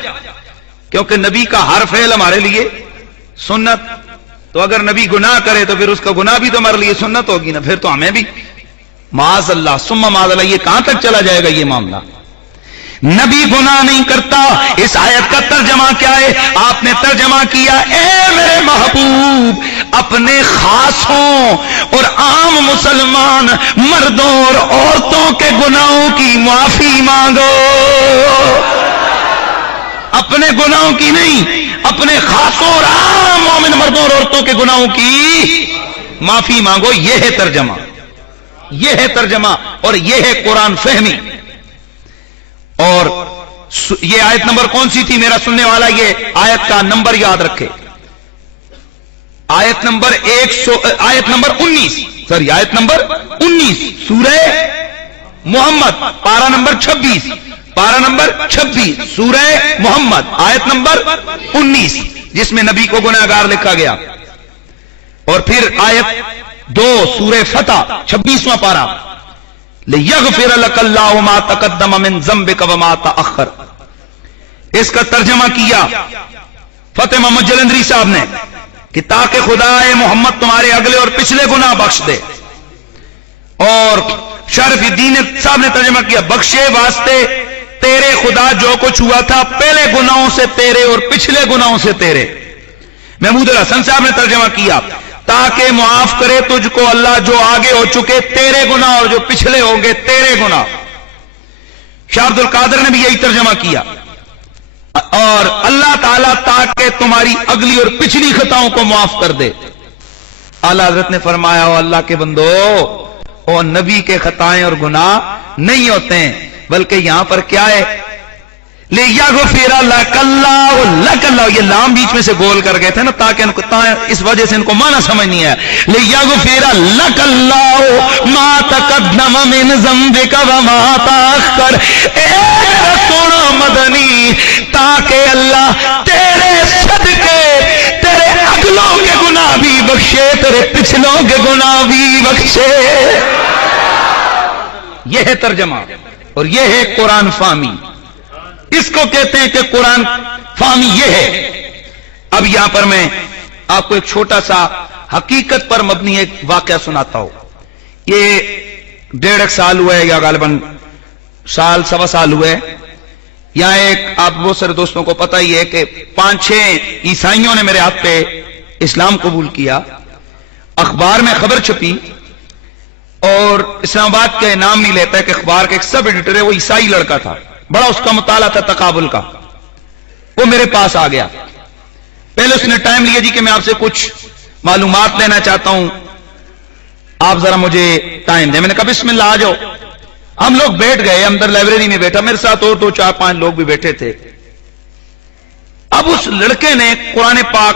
کیونکہ نبی کا ہر فعل ہمارے لیے سنت. تو اگر نبی گناہ کرے تو پھر اس کا گناہ بھی تو ہمارے لیے سنت ہوگی نا، پھر تو ہمیں بھی معاذ اللہ ثم معاذ اللہ. یہ کہاں تک چلا جائے گا یہ معاملہ؟ نبی گناہ نہیں کرتا. اس آیت کا ترجمہ کیا ہے؟ آپ نے ترجمہ کیا اے میرے محبوب اپنے خاصوں اور عام مسلمان مردوں اور عورتوں کے گناہوں کی معافی مانگو. اپنے گناہوں کی نہیں، اپنے خاصوں اور عام مومن مردوں اور عورتوں کے گناہوں کی معافی مانگو. یہ ہے ترجمہ، یہ ہے ترجمہ اور یہ ہے قرآن فہمی. اور یہ آیت نمبر کون سی تھی؟ میرا سننے والا یہ آیت کا نمبر یاد رکھے. آیت نمبر 19 آیت نمبر 19 سورہ محمد پارہ نمبر 26 سورہ محمد آیت نمبر 19 جس میں نبی کو گناہگار لکھا گیا. اور پھر آیت 2 سورہ فتح 26واں پارہ لِيَغْفِرَ لَكَ اللَّهُ مَا تَقَدَّمَ مِن ذَنبِكَ وَمَا تَأَخَّرَ. اس کا ترجمہ کیا فتح محمد جلندری صاحب نے کہ تاکہ خدا محمد تمہارے اگلے اور پچھلے گناہ بخش دے. اور شارف الدین صاحب نے ترجمہ کیا بخشے واسطے تیرے خدا جو کچھ ہوا تھا پہلے گناہوں سے تیرے اور پچھلے گناہوں سے تیرے. محمود الحسن صاحب نے ترجمہ کیا تاکہ معاف کرے تجھ کو اللہ جو آگے ہو چکے تیرے گناہ اور جو پچھلے ہوں گے تیرے گناہ. شاہ عبد القادر نے بھی یہی ترجمہ کیا. اور اللہ تعالیٰ تاکہ تمہاری اگلی اور پچھلی خطاؤں کو معاف کر دے. اعلیٰ حضرت نے فرمایا او اللہ کے بندو، او نبی کے خطائیں اور گناہ نہیں ہوتے ہیں، بلکہ یہاں پر کیا ہے لِيَغْفِرَ لَكَ اللَّهُ. یہ لام بیچ میں سے گول کر گئے تھے نا تاکہ ان کو اس وجہ سے ان کو معنی سمجھ نہیں آیا. لِيَغْفِرَ لَكَ اللَّهُ مَا تَقَدَّمَ مِن ذَنبِكَ وَمَا تَأَخَّرَ. اے سونا مدنی تاکہ اللہ تیرے صدقے تیرے اگلوں کے گناہ بھی بخشے، تیرے پچھلوں کے گناہ بھی بخشے. یہ ہے ترجمہ اور یہ ہے قرآن فہمی. اس کو کہتے ہیں کہ قرآن فہمی یہ ہے. اب یہاں پر میں آپ کو ایک چھوٹا سا حقیقت پر مبنی ایک واقعہ سناتا ہوں. یہ 1.5 سال ہوا ہے یا غالباً سوا سال ہوا ہے. یہاں ایک آپ بہت سارے دوستوں کو پتہ ہی ہے کہ 5-6 عیسائیوں نے میرے ہاتھ پہ اسلام قبول کیا. اخبار میں خبر چھپی اور اسلام آباد کا نام نہیں لیتا ہے کہ اخبار کا ایک سب ایڈیٹر ہے وہ عیسائی لڑکا تھا، بڑا اس کا مطالعہ تھا تقابل کا. وہ میرے پاس آ گیا. پہلے اس نے ٹائم لیا جی کہ میں آپ سے کچھ معلومات لینا چاہتا ہوں، آپ ذرا مجھے ٹائم دیں. میں نے کہا بسم اللہ آ جاؤ. ہم لوگ بیٹھ گئے، اندر لائبریری میں بیٹھا، میرے ساتھ اور 2-4-5 لوگ بھی بیٹھے تھے. اب اس لڑکے نے قرآن پاک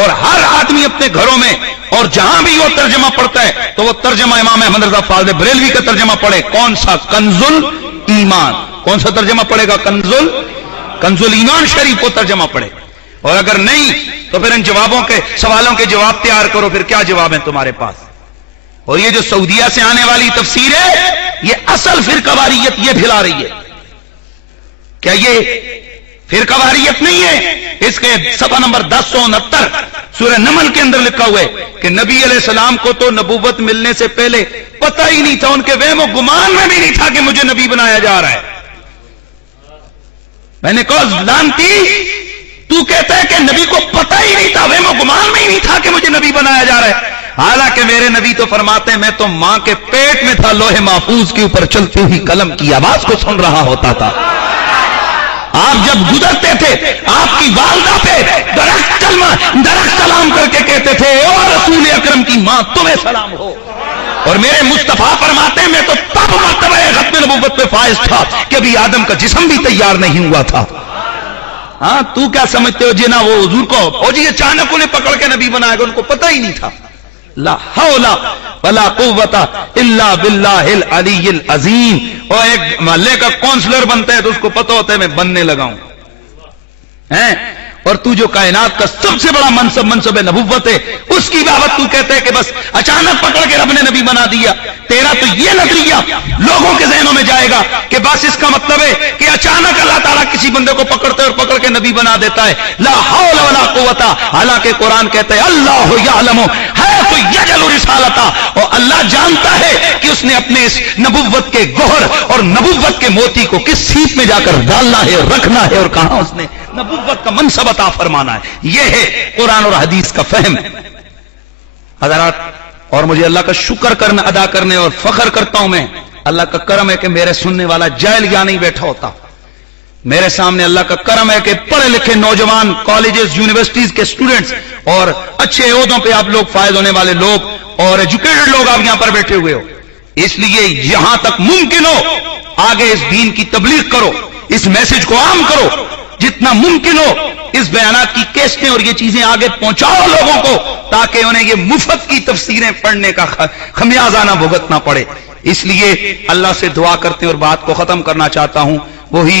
اور ہر آدمی اپنے گھروں میں اور جہاں بھی وہ ترجمہ پڑھتا ہے تو وہ ترجمہ امام احمد رضا فاضل بریلوی کا ترجمہ پڑھے. کون سا؟ کنز الایمان. کون سا ترجمہ پڑھے گا؟ کنز الایمان شریف کو ترجمہ پڑھے. اور اگر نہیں تو پھر ان سوالوں کے جواب تیار کرو. پھر کیا جواب ہیں تمہارے پاس؟ اور یہ جو سعودیہ سے آنے والی تفسیر ہے یہ اصل فرقہ واریت یہ پھیلا رہی ہے. کیا یہ فرقہ واریت نہیں ہے؟ اس کے صفحہ نمبر 1069 سورہ نمل کے اندر لکھا ہوا ہے کہ نبی علیہ السلام کو تو نبوت ملنے سے پہلے پتہ ہی نہیں تھا، ان کے وہم و گمان میں بھی نہیں تھا کہ مجھے نبی بنایا جا رہا ہے. میں نے کہا لانتی، تو کہتا ہے کہ نبی کو پتہ ہی نہیں تھا، وہم و گمان میں ہی نہیں تھا کہ مجھے نبی بنایا جا رہا ہے. حالانکہ میرے نبی تو فرماتے ہیں میں تو ماں کے پیٹ میں تھا، لوح محفوظ کے اوپر چلتی ہوئی قلم کی آواز کو سن رہا ہوتا تھا. آپ جب گزرتے تھے آپ کی والدہ پہ درخت سلام کر کے کہتے تھے او رسول اکرم کی ماں تمہیں سلام ہو. اور میرے مصطفیٰ فرماتے ہیں میں تو تب مرتبہ ختم نبوت پہ فائز تھا کہ ابھی آدم کا جسم بھی تیار نہیں ہوا تھا. ہاں تو کیا سمجھتے ہو جنا وہ حضور کو او جی اچانک انہیں پکڑ کے نبی بنائے گا، ان کو پتہ ہی نہیں تھا. لا حول ولا قوت الا باللہ العلی العظیم. اور ایک محلے کا کونسلر بنتا ہے تو اس کو پتہ ہوتا ہے میں بننے لگا ہوں. اور تو جو کائنات کا سب سے بڑا منصب نبوت ہے اس کی بابت تو کہتے ہے کہ بس اچانک پکڑ کے رب نے نبی بنا دیا. تیرا تو یہ نظریہ لوگوں کے ذہنوں میں جائے گا کہ بس اس کا مطلب ہے کہ اچانک اللہ تعالیٰ کسی بندے کو پکڑتا ہے اور پکڑ کے نبی بنا دیتا ہے. لا حول ولا قوت. حالانکہ قرآن کہتا ہے اللہ یعلم حیث یجعل رسالتہ، اور اللہ جانتا ہے کہ اس نے اپنے اس نبوت کے گوہر اور نبوت کے موتی کو کس سیٹ میں جا کر ڈالنا ہے اور رکھنا ہے اور کہاں اس نے نبوت کا منصب عطا فرمانا ہے. یہ ہے قرآن اور حدیث کا فہم. حضرات، اور مجھے اللہ کا شکر ادا کرنے اور فخر کرتا ہوں میں. اللہ کا کرم ہے کہ میرے سننے والا جاہل یا نہیں بیٹھا ہوتا. میرے سامنے اللہ کا کرم ہے کہ پڑھے لکھے نوجوان کالجز یونیورسٹیز کے سٹوڈنٹس اور اچھے عہدوں پہ آپ لوگ فائز ہونے والے لوگ اور ایجوکیٹڈ لوگ آپ یہاں پر بیٹھے ہوئے ہو. اس لیے جہاں تک ممکن ہو آگے اس دین کی تبلیغ کرو، اس میسج کو عام کرو. جتنا ممکن ہو اس بیانات کی کیسٹیں اور یہ چیزیں آگے پہنچاؤ لوگوں کو تاکہ انہیں یہ مفت کی تفسیریں پڑھنے کا خمیازہ نہ بھگتنا پڑے. اس لیے اللہ سے دعا کرتے ہیں اور بات کو ختم کرنا چاہتا ہوں. وہی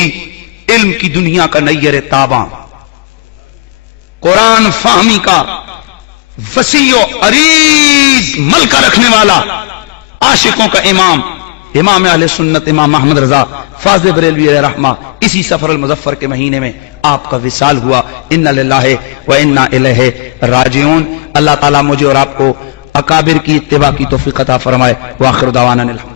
علم کی دنیا کا نیر تاباں، قرآن فہمی کا وسیع و عریض ملکہ رکھنے والا، عاشقوں کا امام اہل سنت امام احمد رضا فاضل بریلوی علیہ رحمہ، اسی سفر المظفر کے مہینے میں آپ کا وصال ہوا. انا للہ و انا الیہ راجعون. اللہ تعالیٰ مجھے اور آپ کو اکابر کی اتباع کی توفیق عطا فرمائے. وآخر دعوانا الحمد